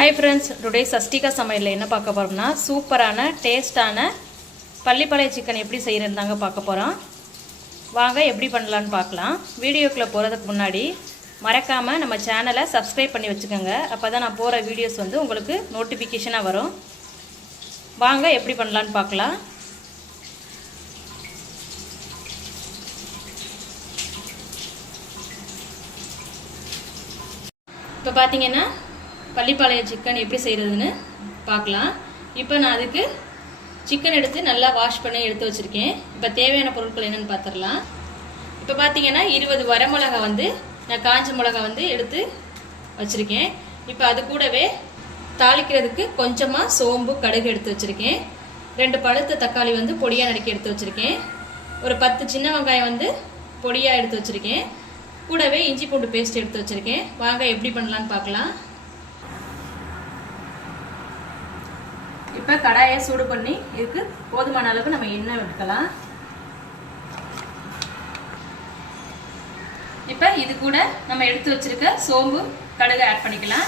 Hi friends today Shashtika சமையலில் என்ன பார்க்க போகிறோம்னா சூப்பரான டேஸ்டான பள்ளிப்பாளைய சிக்கன் எப்படி செய்கிறதாங்க பார்க்க போகிறோம் வாங்க எப்படி பண்ணலான்னு பார்க்கலாம். வீடியோக்குள்ளே போகிறதுக்கு முன்னாடி மறக்காமல் நம்ம சேனலை சப்ஸ்கிரைப் பண்ணி வச்சுக்கோங்க. அப்போ தான் நான் போகிற வீடியோஸ் வந்து உங்களுக்கு நோட்டிஃபிகேஷனாக வரும். வாங்க எப்படி பண்ணலான்னு பார்க்கலாம். இப்போ பார்த்தீங்கன்னா பள்ளிப்பாளைய சிக்கன் எப்படி செய்கிறதுன்னு பார்க்கலாம். இப்போ நான் அதுக்கு சிக்கன் எடுத்து நல்லா வாஷ் பண்ணி எடுத்து வச்சுருக்கேன். இப்போ தேவையான பொருட்கள் என்னென்னு பார்த்துடலாம். இப்போ பார்த்தீங்கன்னா இருபது வரமிளகா வந்து நான் காஞ்ச மிளகா வந்து எடுத்து வச்சுருக்கேன். இப்போ அது கூடவே தாளிக்கிறதுக்கு கொஞ்சமாக சோம்பு கடுகு எடுத்து வச்சுருக்கேன். ரெண்டு பழுத்த தக்காளி வந்து பொடியாக நறுக்கி எடுத்து வச்சுருக்கேன். ஒரு பத்து சின்ன வெங்காயம் வந்து பொடியாக எடுத்து வச்சுருக்கேன். கூடவே இஞ்சி பூண்டு பேஸ்ட் எடுத்து வச்சுருக்கேன். வாங்க எப்படி பண்ணலான்னு பார்க்கலாம். இப்போ கடாயை சூடு பண்ணி இதுக்கு போதுமான அளவுக்கு நம்ம எண்ணெய் விட்டுக்கலாம். இப்போ இது கூட நம்ம எடுத்து வச்சிருக்க சோம்பு கடுகு ஆட் பண்ணிக்கலாம்.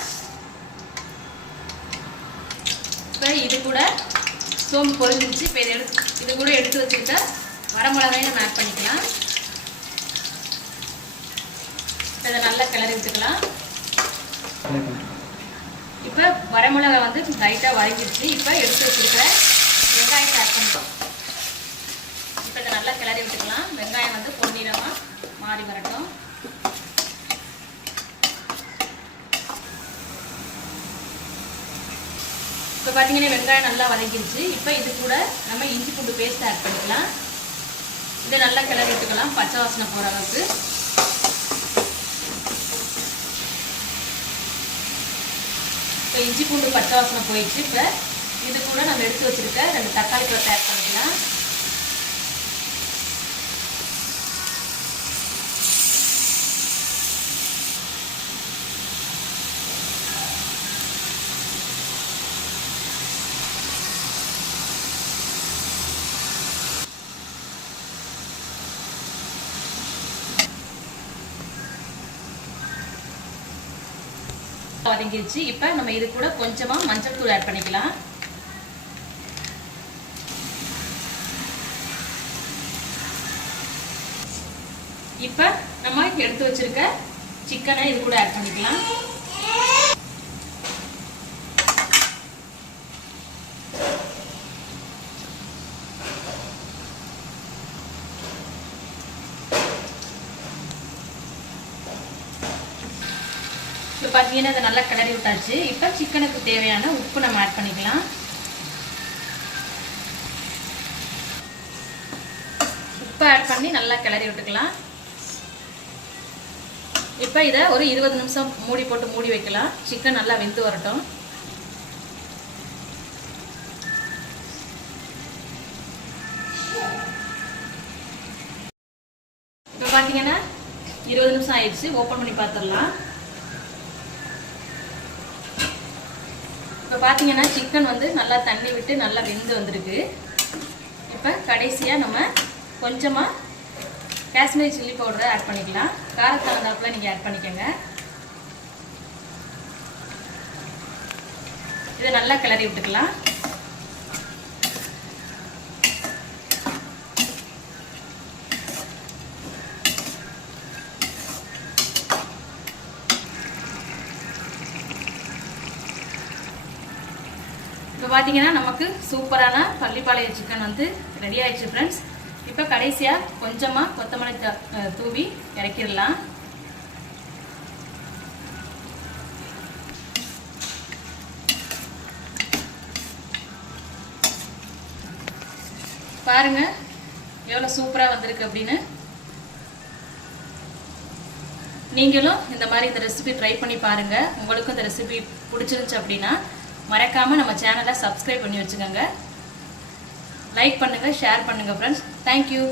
இப்போ இது கூட சோம்பு பொரிஞ்சிருச்சு. இப்போ இதை எடுத்து இது கூட எடுத்து வச்சிருக்க வரமிளகாயும் நம்ம ஆட் பண்ணிக்கலாம். இதை நல்லா கிளறி விட்டுக்கலாம். இப்போ வரமிளகா வந்து லைட்டாக வதங்கிடுச்சு. இப்போ எடுத்து வச்சிருக்கிற வெங்காயத்தை ஆட் பண்ணுறோம் இப்போ இதை நல்லா கிளறி விட்டுக்கலாம். வெங்காயம் வந்து பொன்னிறமாக மாறி வரட்டும். இப்போ பார்த்தீங்கன்னா வெங்காயம் நல்லா வதங்கிடுச்சு. இப்போ இது கூட நம்ம இஞ்சி பூண்டு பேஸ்ட் ஆட் பண்ணிக்கலாம். இதை நல்லா கிளறி விட்டுக்கலாம். பச்சை வாசனை போகிற அளவுக்கு. இப்போ இஞ்சி பூண்டு பச்சை வாசனை போயிடுச்சு. இப்போ இது கூட நம்ம எடுத்து வச்சுருக்க ரெண்டு தக்காளி கூட ஆட் பண்ணிக்கலாம். வதங்கிடுச்சு இப்போ நம்ம இது கூட கொஞ்சமாக மஞ்சள் தூள் ஆட் பண்ணிக்கலாம். இப்போ நம்ம எடுத்து வச்சிருக்க சிக்கனை இது கூட ஆட் பண்ணிக்கலாம். இப்போ பார்த்தீங்கன்னா இதை நல்லா கிளறி விட்டாச்சு. இப்போ சிக்கனுக்கு தேவையான உப்பு நம்ம ஆட் பண்ணிக்கலாம். உப்பு ஆட் பண்ணி நல்லா கிளறி விட்டுக்கலாம். இப்போ இதை ஒரு இருபது நிமிஷம் மூடி போட்டு மூடி வைக்கலாம். சிக்கன் நல்லா வெந்து வரட்டும். இப்போ பார்த்தீங்கன்னா இருபது நிமிஷம் ஆயிடுச்சு. ஓப்பன் பண்ணி பார்த்துடலாம் பார்த்தீங்கன்னா சிக்கன் வந்து நல்லா தண்ணி விட்டு நல்லா வெந்து வந்திருக்கு. இப்போ கடைசியாக நம்ம கொஞ்சமாக காஷ்மீரி சில்லி பவுடரை ஆட் பண்ணிக்கலாம். காரத்தை தகுந்தாப்புல நீங்கள் ஆட் பண்ணிக்கோங்க. இதை நல்லா கிளறி விட்டுக்கலாம். இப்போ பார்த்தீங்கன்னா நமக்கு சூப்பரான பள்ளிப்பாளைய சிக்கன் வந்து ரெடி ஆயிடுச்சு ஃப்ரெண்ட்ஸ் இப்போ கடைசியாக கொஞ்சமாக கொத்தமல்லி தூவி இறக்கிடலாம். பாருங்க எவ்வளோ சூப்பராக வந்திருக்கு அப்படின்னு. நீங்களும் இந்த மாதிரி இந்த ரெசிபி ட்ரை பண்ணி பாருங்க. உங்களுக்கும் இந்த ரெசிபி பிடிச்சிருந்துச்சு அப்படின்னா மறக்காம நம்ம சேனலை சப்ஸ்கிரைப் பண்ணி வச்சுக்கோங்க. லைக் பண்ணுங்க ஷேர் பண்ணுங்க ஃப்ரெண்ட்ஸ் தேங்க்யூ